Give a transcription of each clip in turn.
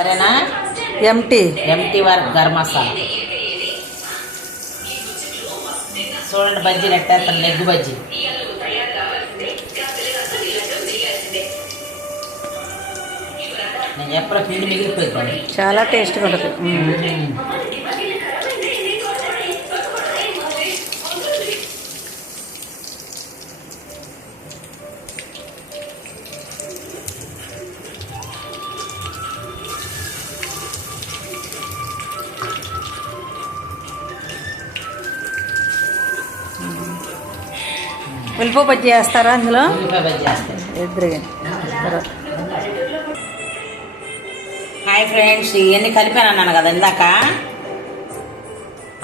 సరేనా? ఎంటీ ఎంటీ వర్క్ గరం మసాలా. చూడండి బజ్జీలు ఎట్టేస్తాను నెగ్గు బజ్జీ. నేను ఎప్పుడు పిండి మిగిలిపోయింది. చాలా టేస్ట్గా ఉంటుంది. ఉల్లిపో బజ్జీ వేస్తారా అందులో? హాయ్ ఫ్రెండ్స్ ఇవన్నీ కలిపాను అన్నాను కదా ఇందాక?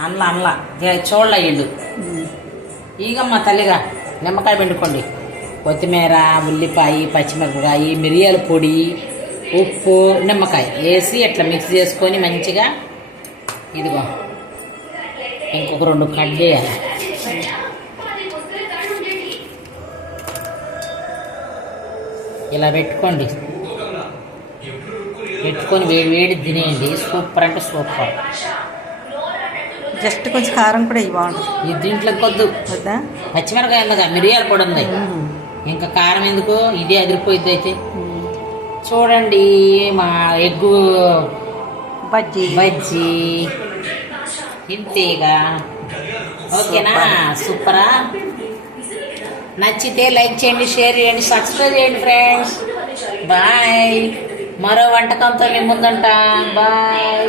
అన్ల అన్ల. చూడలేండు మ్మ్. ఈగమ్మ తల్లిగా నిమ్మకాయ పిండుకోండి. కొత్తిమీర ఉల్లిపాయ పచ్చిమిరపకాయ మిరియాల పొడి ఉప్పు నిమ్మకాయ వేసి ఇట్లా మిక్స్ చేసుకొని మంచిగా ఇదిగో ఇంకొక రెండు కట్ చేయాలి. ఇలా పెట్టుకోండి. పెట్టుకొని వేడి వేడి తినేయండి. సూపర్ అంటే సూపర్. జస్ట్ కొంచెం కారం కూడా ఇవి బాగుంటుంది ఈ దీంట్లో కొద్దు. వద్దా? పచ్చిమిరకాయ ఉందిగా మిరియాలు కూడా ఉంది. ఇంకా కారం ఎందుకు? ఇదే అదిరిపోయిద్ది అయితే. చూడండి మా ఎగ్గు బజ్జీ. బజ్జీ. ఇంతేగా. ఓకేనా? సూపరా? నచ్చితే లైక్ చేయండి షేర్ చేయండి సబ్స్క్రైబ్ చేయండి ఫ్రెండ్స్. బాయ్. మరో వంటకంతో మేము ముందుంటాం. బాయ్.